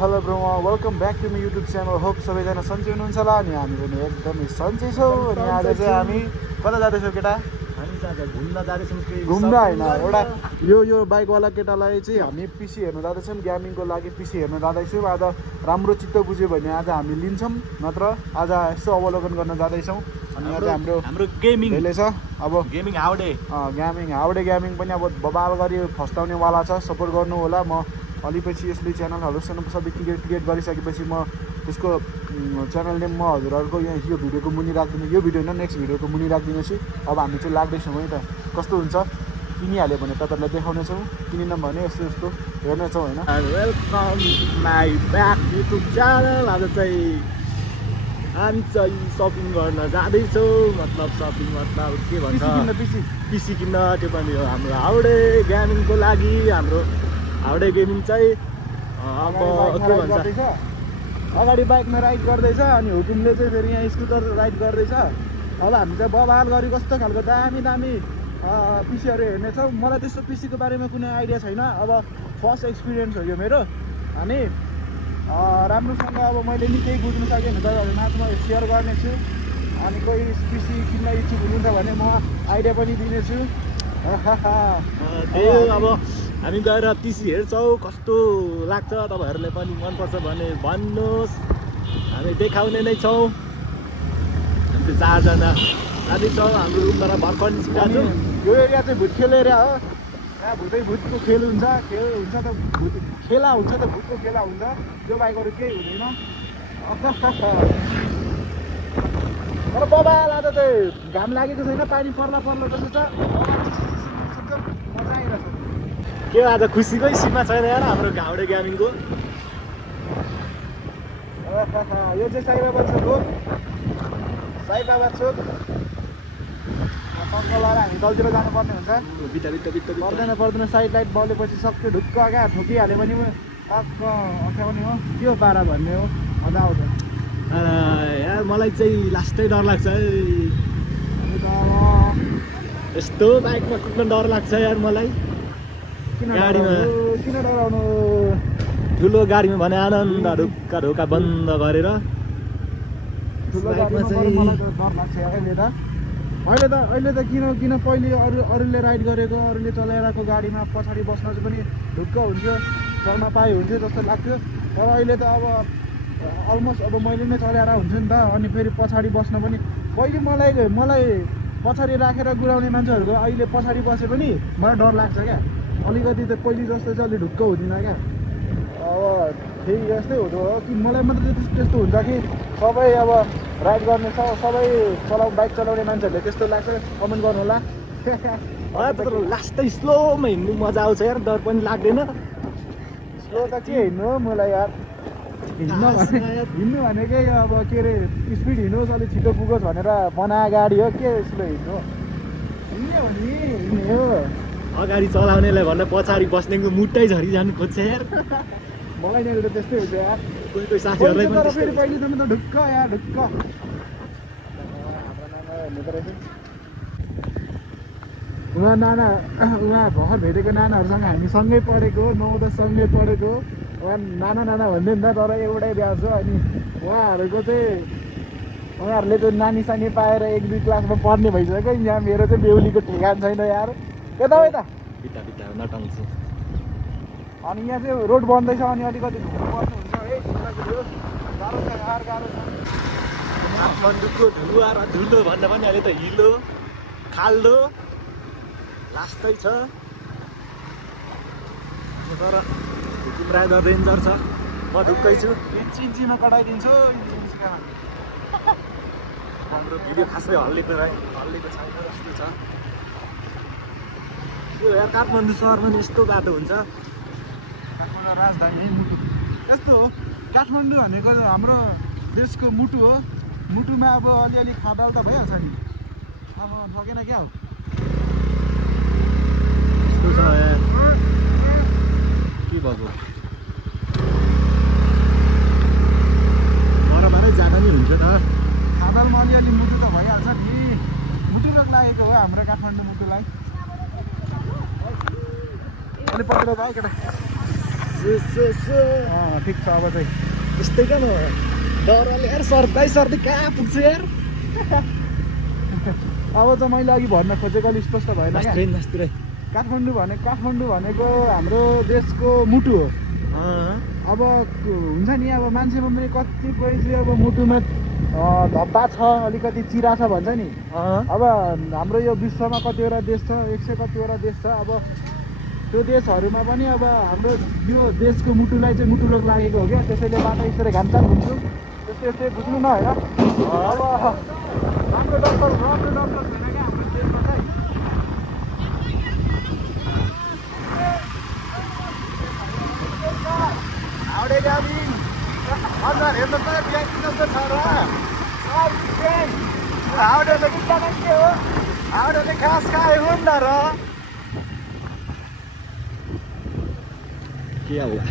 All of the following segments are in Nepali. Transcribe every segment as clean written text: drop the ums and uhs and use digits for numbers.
Hello bro, welcome back to my YouTube channel. Hope सबैजना सन्चै हुनुहुन्छ होला अनि हामी पनि एकदमै सन्चै छौँ। अनि आज चाहिँ हामी कता जाँदैछौँ केटा? हामी घुम्न जाँदैछौँ। घुम्न होइन, एउटा यो बाइकवाला केटालाई चाहिँ हामी पिसी हेर्न जाँदैछौँ। ग्यामिङको लागि पिसी हेर्न जाँदैछौँ। आज राम्रो चित्त बुझ्यो भने आज हामी लिन्छौँ, नत्र आज यसो अवलोकन गर्न जाँदैछौँ। अनि आज हाम्रो गेमिङ भेले छ। अब गेमिङ हाउडे ग्यामिङ पनि अब बबाल गरी फस्टाउनेवाला छ। सपोर्ट गर्नु होला। म अलिपछि यसले च्यानलहरू सबै क्रिएट गरिसकेपछि म त्यसको च्यानल नेम म हजुरहरूको यहाँ यो भिडियोको मुनि राखिदिनु। यो भिडियो होइन, नेक्स्ट भिडियोको मुनि राखिदिनुहोस्। अब हामी चाहिँ लाग्दैछौँ है त, कस्तो हुन्छ किनिहाल्यो भने तपाईँहरूलाई देखाउनेछौँ, किनेन भने यस्तो यस्तो हेर्नेछौँ होइन। Welcome my back YouTube channel. आज चाहिँ हामी चाहिँ सपिङ गर्न जाँदैछौँ। मतलब सपिङ मतलब के भन्छ, पिसी किन्न। त्यो पनि हो हाम्रो हाउडे गेमिङको लागि। हाम्रो हाउडे गेमिङ चाहिँ अब के भन्छ, अगाडि बाइकमा राइड गर्दैछ अनि हुकुमले चाहिँ फेरि यहाँ स्कुटर राइड गर्दैछ। अब हामी चाहिँ बबाल गरी कस्तो खालको दामी दामी पिसीहरू हेर्नेछौँ। मलाई त्यस्तो पिसीको बारेमा कुनै आइडिया छैन। अब फर्स्ट एक्सपिरियन्स हो यो मेरो। अनि राम्रोसँग अब मैले नि केही बुझ्नु सकेँ भने तपाईँहरू माझमा सेयर गर्नेछु। अनि कोही पिसी किन्न इच्छुक हुनुहुन्छ भने म आइडिया पनि दिनेछु। अब हामी गएर पिसी हेर्छौँ, कस्तो लाग्छ, तपाईँहरूले पनि मनपर्छ भने भन्नुहोस्। हामी देखाउने नै छौँ। हामी चाहिँ 4 जना जाँदैछौँ। हाम्रो रुमबाट भर्खर निस्किरहेको छौँ। यो एरिया चाहिँ भुट खेल एरिया हो। यहाँ भुटको खेल हुन्छ त खेला हुन्छ त भुटको खेला हुन्छ। यो बाइकहरू केही हुँदैन। तर बबाल आज चाहिँ घाम लागेको छैन, पानी पर्ला जस्तो छ। मजा आइरहेछ। के आज खुसीकै सीमा छैन यार हाम्रो हाउडे गेमिङको। यो चाहिँ साईबाबा चोक हो। साईबाबा चोक लाएर हामी तलतिर जानुपर्ने हुन्छ। पर्दैन साइड लाइट बलेपछि सक्यो ढुक्क क्या ठोकिहाल्यो भने टक्क अख्याउने हो। त्यो पारा भन्ने हो। मजा आउँछ यार। मलाई चाहिँ लास्टै डर लाग्छ है। यस्तो बाइकमा कुद्न डर लाग्छ यार मलाई। गाडीमा किन डराउनु? ठुलो गाडीमा भने आनन्द ढोका बन्द गरेर। ठुलो गाडीमा चाहिँ मलाई डर लाग्छ अहिले त किन पहिले अरूले राइड गरेको, अरूले चलाइरहेको गाडीमा पछाडि बस्न चाहिँ पनि ढुक्क हुन्थ्यो, चढ्न पाए हुन्थ्यो जस्तो लाग्थ्यो। तर अहिले त अब अलमोस्ट अब मैले नै चलाएर हुन्थ्यो नि त। अनि फेरि पछाडि बस्न पनि पहिले मलाई पछाडि राखेर गुडाउने मान्छेहरूको अहिले पछाडि बसे पनि मलाई डर लाग्छ क्या। अलिकति त पहिले जस्तो चाहिँ अलिक ढुक्क हुँदैन क्या। अब फेरि यस्तै हुँदो हो कि मलाई मात्रै त्यस्तो हुन्छ कि सबै अब राइड गर्ने सबै बाइक चलाउने मान्छेहरूले त्यस्तो लाग्छ? कमेन्ट गर्नु होला। लास्टै स्लोमा हिँड्नु मजा आउँछ यार, डर पनि लाग्दैन। स्लो त के हिँड्नु हो मलाई यार। हिँड्नु भनेकै अब के अरे स्पिड हिँड्नुहोस्, अलिक छिटो पुगोस् भनेर बनाएको गाडी हो। के स्लो हिँड्नु हिँड्ने भने हिँड्ने हो। अगाडि चलाउनेलाई भन्दा पछाडि बस्नेको मुटै झरिजानु खोज्छ यार। मलाई नै त्यस्तै हुन्छ यार। कोही साथीहरूलाई पनि फेरि पहिले त ढुक्क यार ढुक्क। उहाँ भर्खर भेटेको नानाहरूसँग हामी सँगै पढेको, 9-10 सँगै पढेको। उहाँ नाना भन्दै नि त, तर एउटै ब्याज हो। अनि उहाँहरूको चाहिँ उहाँहरूले चाहिँ नानी सानी पाएर 1-2 क्लासमा पढ्ने भइसक्यो। यहाँ मेरो चाहिँ बेहुलीको ठेगान छैन यार। यता हो यता बिता नटाउँछु। अनि यहाँ चाहिँ रोड बन्दैछ अनि अलिकति घुम्नुपर्ने हुन्छ है। गाह्रो छ यार, गाह्रो छ। काठमाडौँको धुवा र धुलो भन्दा पनि अहिले त हिलो खाल्डो लास्टै छ। तर हुकुम राइडर रेन्जर छ, म ढुक्कै छु। इन्चीमा कटाइदिन्छु। हाम्रो भिडियो खासै हल्लेको छैन जस्तो छ यो यार। काठमाडौँ सहरमा नि यस्तो बाटो हुन्छ। काठमाडौँ राजधानी मुटु यस्तो हो। काठमाडौँ भनेको हाम्रो देशको मुटु हो। मुटुमा अब अलिअलि खाडल त भइहाल्छ नि। अब सकेन क्या हो यस्तो छ यार। के भएको बराबरै जाँदा नि हुन्छ त। खाडलमा अलिअलि मुटु त भइहाल्छ नि। मुटु रोग लागेको हो हाम्रो काठमाडौँ मुटुलाई। अलि पक्रेर भाइ केटा। ठिक छ अब चाहिँ त्यस्तै क्या म डरले यार सर्दै कहाँ पुग्छु यार अब चाहिँ मैले अघि भन्न खोजेको अलिक स्पष्ट भएन क्या ट्रेन काठमाडौँ भनेको हाम्रो देशको मुटु हो अब हुन्छ नि अब मान्छेमा पनि कतिपय चाहिँ अब मुटुमा धब्बा छ अलिकति चिरा छ भन्छ नि अब हाम्रो यो विश्वमा कतिवटा देश छ 100 कतिवटा देश छ अब त्यो देशहरूमा पनि अब हाम्रो यो देशको मुटुलाई चाहिँ मुटु रोग लागेको हो क्या त्यसैले बाटो यसरी घामचाम हुन्छु त्यस्तै बुझ्नु न होइन अब राम्रो डक्टर छैन क्या हाम्रो देशमा चाहिँ हाउडे गाडी हजुर हेर्नु त ब्याङ्क जस्तो छ र हाउडेले के हो हाउडेले खास खाएको नि त र के होला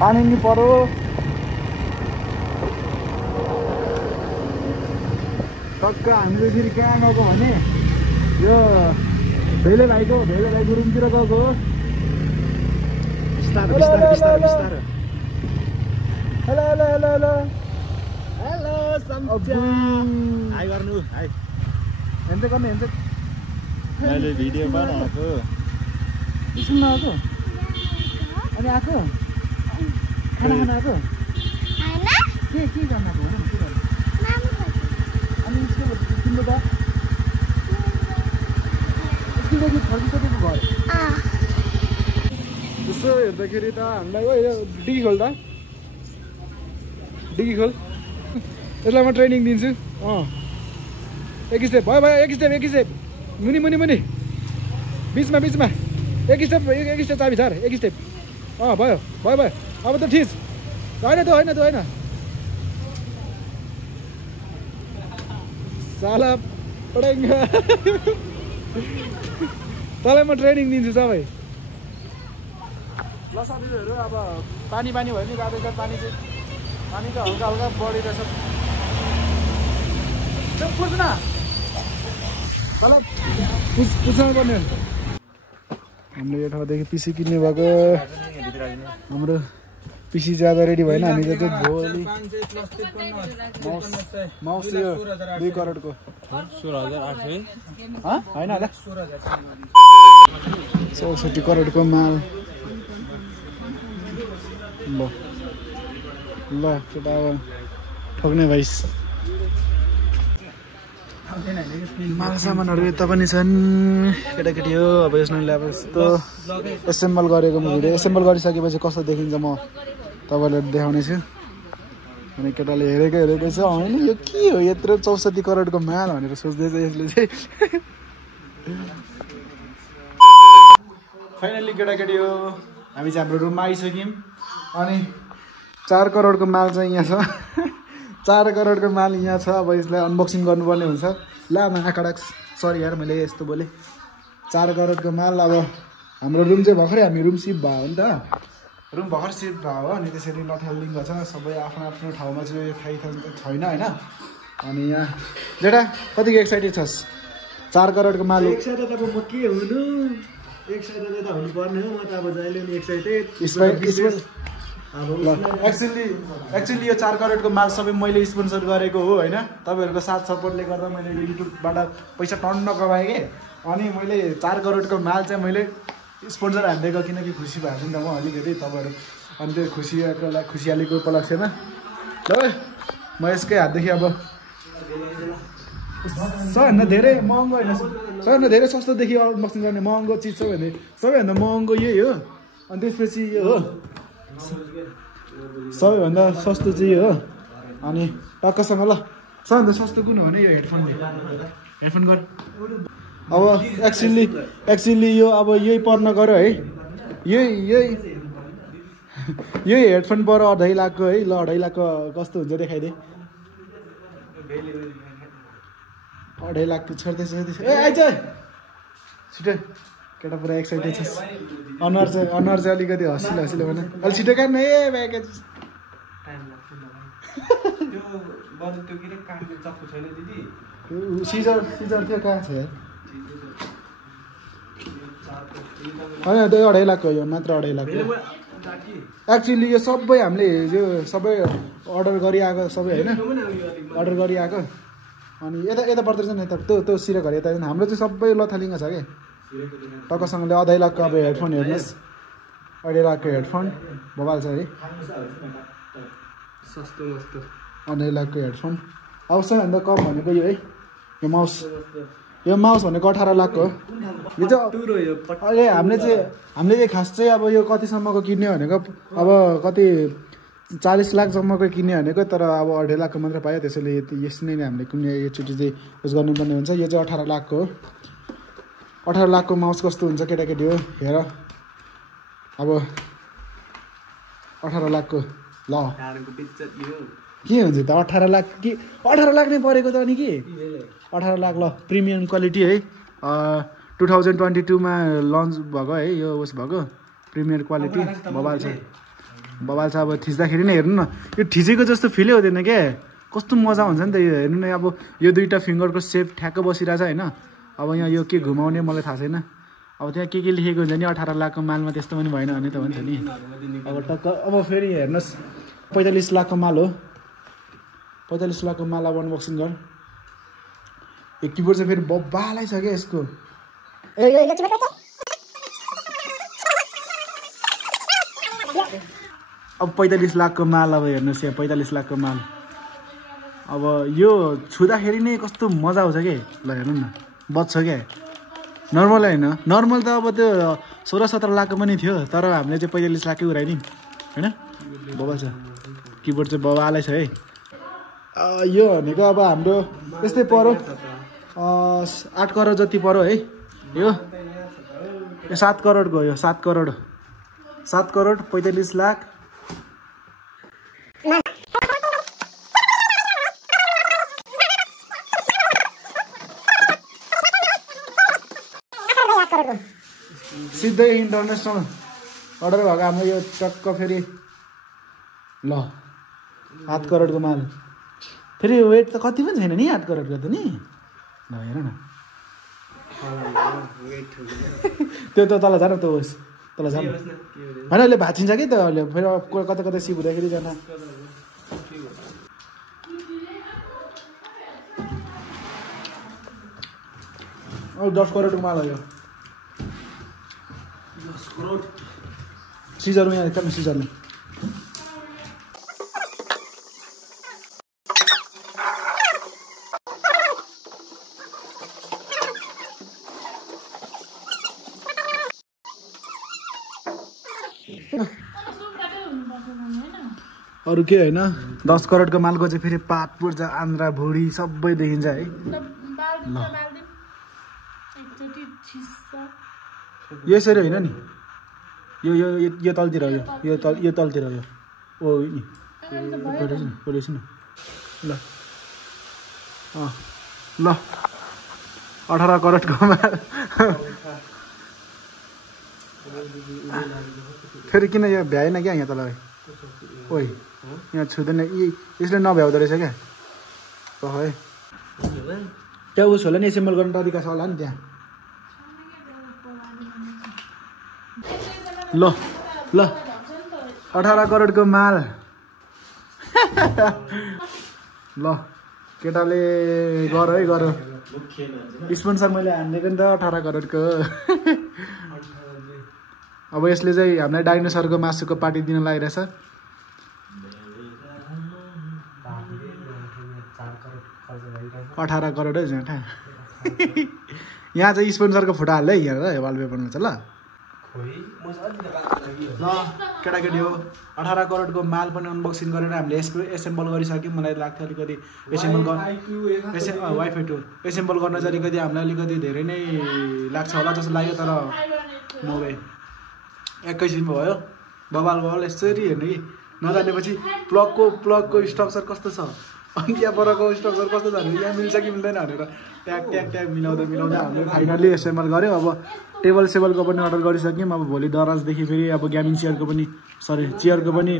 पानी नि पर्यो टक्क हामीले फेरि कहाँ गएको भने यो भेले भाइ गुरुङतिर गएको हो बिस्तारो हेलो सम्झा हाई गर्नु हाई हेर्दै गर्ने हेर्दै मैले भिडियो बनाएको सुन्न आएको अनि आएको खाना आएको के गर्न आएको भन के गर्नु अनि तिम्रो त स्कुलदेखि फर्किसकेको घर यसो हेर्दाखेरि त हामीलाई हो डिगी खोल त डिगी खोल यसलाई म ट्रेनिङ दिन्छु एक स्टेप भयो एक स्टेप मुनि बिचमा एक स्टेप चाबी झार एक स्टेप भयो अब त ठिक होइन साला पढाइङ्गा तँलाई म ट्रेनिङ दिन्छु सबै ल साथीहरू अब पानी भयो नि जाँदैछ पानी चाहिँ हल्का बढिरहेछ पुज्न तँलाई पुज्नु पर्ने हामीले यो ठाउँदेखि पिसी किन्ने भएको हाम्रो पिसी ज्यादा रेडी भएन हामी त भोलि माउस यो 2 करोडको 16,800 होइन होला 64 करोडको माल ल केटा अब ठग्ने भाइस माल सामानहरू यता पनि छन् केटाकेटी हो अब यसले अब यस्तो एसेम्बल गरेको भिडियो एसेम्बल गरिसकेपछि कस्तो देखिन्छ म तपाईँलाई देखाउने छु अनि केटाले हेरेको छ होइन यो के हो यत्रो 64 करोडको माल भनेर सोच्दैछ यसले चाहिँ फाइनल्ली केटाकेटी हो हामी चाहिँ हाम्रो रुममा आइसक्यौँ अनि 4 करोडको माल चाहिँ यहाँ छ 4 करोडको माल यहाँ छ अब यसलाई अनबक्सिङ गर्नुपर्ने हुन्छ ल आँखाडा सरी यार मैले यस्तो बोलेँ 4 करोडको माल अब हाम्रो रुम चाहिँ भर्खरै हामी रुम सिफ्ट भयो नि त रुम भर्खर सिफ्ट भयो हो अनि त्यसरी नथालिदिएको छ सबै आफ्नो ठाउँमा चाहिँ यो थाहै छैन होइन अनि यहाँ जेठा कतिको एक्साइटेड छस् 4 करोडको माल एक्साइटेड अब म के हुनु एक्साइटेड त हुनुपर्ने हो म त अब जहिले नि एक्साइटेड एक्चुअली यो 4 करोडको माल सबै मैले स्पोन्सर गरेको हो होइन तपाईँहरूको साथ सपोर्टले गर्दा मैले युट्युबबाट पैसा टन्न कमाएँ कि अनि मैले 4 करोडको माल चाहिँ मैले स्पोन्सर हालिदिएको किनकि खुसी भएको छु नि त म अलिकति तपाईँहरू अनि त्यो खुसियालीको उपलक्ष्यमा ल म यसकै हातदेखि अब सबैभन्दा धेरै महँगो होइन सबैभन्दा धेरै सस्तोदेखि अनबक्सिङ गर्ने महँगो चिज छ भने सबैभन्दा महँगो यही हो अनि त्यसपछि यो हो सबैभन्दा सस्तो चाहिँ यो हो अनि टक्कसँग ल सबैभन्दा सस्तो कुन हो भने यो हेडफोन गर अब एक्चुअली यो अब यही पर्न गयो है यही हेडफोन पर 2.5 लाखको है ल 2.5 लाखको कस्तो हुन्छ देखाइदे 2.5 लाखको छोड्दैछ ए आइज छिटो केटा पुरा एक्साइटेड छ अनुहार चाहिँ अलिकति हँसिलो भने अलि छिटो काट्नु ए ब्याकेज सिजर थियो कहाँ छ होइन त्यो 2.5 लाख हो यो मात्र 2.5 लाख एक्चुअली यो सबै हामीले यो सबै अर्डर गरिआएको सबै होइन अर्डर गरिआएको अनि यता पर्दो रहेछ नि त्यो सिरकहरू यता हाम्रो चाहिँ सबै लथालिङ्ग छ कि टक्कसँगले 2.5 लाखको अब हेडफोन हेर्नुहोस् 2.5 लाखको हेडफोन मोबाइल छ है सस्तो मस्तो 2.5 लाखको हेडफोन अब सबैभन्दा कम भनेको यो है यो माउस भनेको 18 लाखको हो यो चाहिँ अहिले हामीले खास चाहिँ अब यो कतिसम्मको किन्ने भनेको अब कति 40 लाखसम्मको किन्ने भनेको तर अब 2.5 लाखको मात्र पायो त्यसैले यसरी नै हामीले कुनै एकचोटि चाहिँ उस गर्नुपर्ने हुन्छ यो चाहिँ 18 लाखको हो 18 लाखको माउस कस्तो हुन्छ केटाकेटी हो हेर अब 18 लाखको ल के हुन्छ त 18 लाख कि 18 लाख नै परेको त अनि के 18 लाख ल प्रिमियम क्वालिटी है 2022 मा लन्च भएको है यो उस भएको प्रिमियर क्वालिटी मोबाइल छ अब थिच्दाखेरि नै हेर्नु न यो ठिचेको जस्तो फिलै हुँदैन क्या कस्तो मजा हुन्छ नि त यो हेर्नु न अब यो दुईटा फिङ्गरको सेप ठ्याक्क बसिरहेछ होइन अब यहाँ यो के घुमाउने मलाई थाहा छैन अब त्यहाँ के लेखेको हुन्छ नि 18 लाखको मालमा त्यस्तो पनि भएन भने त भन्छ नि अब टक्क अब फेरि हेर्नुहोस् 45 लाखको माल हो 45 लाखको माल अब अनबक्सिङ गर एक किबोर्ड चाहिँ फेरि बब्बालाई छ क्या यसको अब 45 लाखको माल अब हेर्नुहोस् यहाँ 45 लाखको माल अब यो छुँदाखेरि नै कस्तो मजा आउँछ कि ल हेर्नु न बज्छ क्या नर्मल होइन नर्मल त अब त्यो 16-17 लाखको पनि थियो तर हामीले चाहिँ 45 लाखकै उराइदिउँ होइन बबा छ किबोर्ड चाहिँ बबालाई छ है यो भनेको अब हाम्रो यस्तै पऱ्यो 8 करोड जति पऱ्यो है यो 7 करोडको हो यो 7 करोड 45 लाख सिधै इन्टरनेसनल अर्डर भएको हाम्रो यो टक्क फेरि ल 8 करोडको माल फेरि वेट त कति पनि छैन नि 8 करोडको त नि ल हेर न त्यो त तल जानु त होस् तल जानु होइन अहिले भाँचिन्छ कि त अहिले फेरि कता कता सिप हुँदाखेरि जान अब 10 करोडको माल हो यो सिजरमा यहाँ एकदम सिजरले अरू के होइन 10 करोडको मालको चाहिँ फेरि पात पुर्जा आन्द्रा भुडी सबै देखिन्छ है यसरी होइन नि यो तलतिर यो तलतिर यो ओ नि परेछ नि ल 18 करोडको माल फेरि किन यो भ्याएन क्या यहाँ तल ओइ यहाँ छुँदैन यसले नभ्याउँदो रहेछ क्या है त्यहाँ उस होला नि एसेम्बल गर्ने तरिका छ होला नि त्यहाँ ल 18 करोडको माल ल केटाले गर है गर स्पोन्सर मैले हानिदिएको नि त 18 करोडको अब यसले चाहिँ हामीलाई डाइनोसरको मासुको पार्टी दिन लागिरहेछ 18 करोड है झ्याठा यहाँ चाहिँ स्पोन्सरको फोटो हाल्दै यहाँ वालपेपरमा चाहिँ ल केटाकेटी हो 18 करोडको माल पनि अनबक्सिङ गरेर हामीले एसेम्बल गरिसक्यौँ मलाई लाग्थ्यो अलिकति एसेम्बल वाइफाई टु एसेम्बल गर्न चाहिँ अलिकति हामीलाई अलिकति धेरै नै लाग्छ होला जस्तो लाग्यो तर नभए एकैछिनमा भयो बबाल यसरी हेर्नु कि नजानेपछि प्लगको स्ट्रक्चर कस्तो छ अनि यहाँ परको स्ट्रक्चर कस्तो छ भने यहाँ मिल्छ कि मिल्दैन भनेर ट्याग मिलाउँदा हामीले फाइनल्ली एसेम्बल गऱ्यौँ अब टेबल सेबलको पनि अर्डर गरिसक्यौँ अब भोलि दराजदेखि फेरि अब गेमिङ चेयरको पनि चेयरको पनि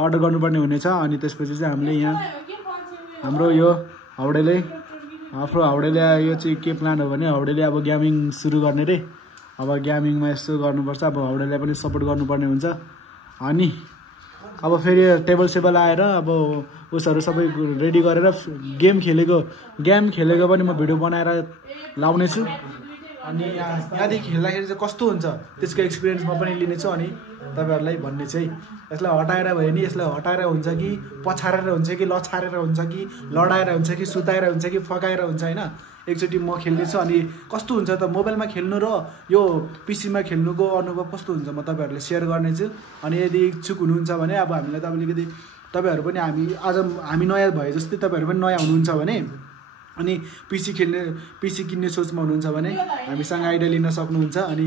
अर्डर गर्नुपर्ने हुनेछ अनि त्यसपछि चाहिँ हामीले यहाँ हाम्रो यो हाउडेले यो चाहिँ के प्लान हो भने हाउडेले अब गेमिङ सुरु गर्ने रे अब गेमिङमा यस्तो गर्नुपर्छ, अब हाउडेलाई पनि सपोर्ट गर्नुपर्ने हुन्छ। अनि अब फेरि टेबल सेबल आएर अब उसहरू सबै रेडी गरेर गेम खेलेको पनि म भिडियो बनाएर लाउने छु। अनि यहाँदेखि खेल्दाखेरि चाहिँ कस्तो हुन्छ त्यसको एक्सपिरियन्स म पनि लिनेछु अनि तपाईँहरूलाई भन्ने चाहिँ यसलाई हटाएर भयो नि यसलाई हटाएर हुन्छ कि पछारेर हुन्छ कि लछारेर हुन्छ कि लडाएर हुन्छ कि सुताएर हुन्छ कि फकाएर हुन्छ होइन। एकचोटि म खेल्नेछु अनि कस्तो हुन्छ त मोबाइलमा खेल्नु र यो पिसीमा खेल्नुको अनुभव कस्तो हुन्छ म तपाईँहरूले सेयर गर्नेछु। अनि यदि इच्छुक हुनुहुन्छ भने अब हामीलाई तपाईँहरू पनि हामी नयाँ भए जस्तै तपाईँहरू पनि नयाँ हुनुहुन्छ भने अनि पिसी किन्ने सोचमा हुनुहुन्छ भने हामीसँग आइडिया लिन सक्नुहुन्छ। अनि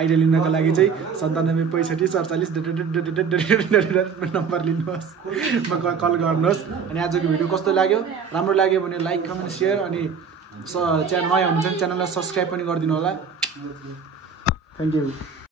आइडिया लिनको लागि चाहिँ 97 65 47 नम्बर लिनुहोस्, कल गर्नुहोस्। अनि आजको भिडियो कस्तो लाग्यो, राम्रो लाग्यो भने लाइक कमेन्ट सेयर अनि च्यानल नयाँ हुनुहुन्छ भने च्यानललाई सब्सक्राइब पनि गरिदिनु होला। Thank you.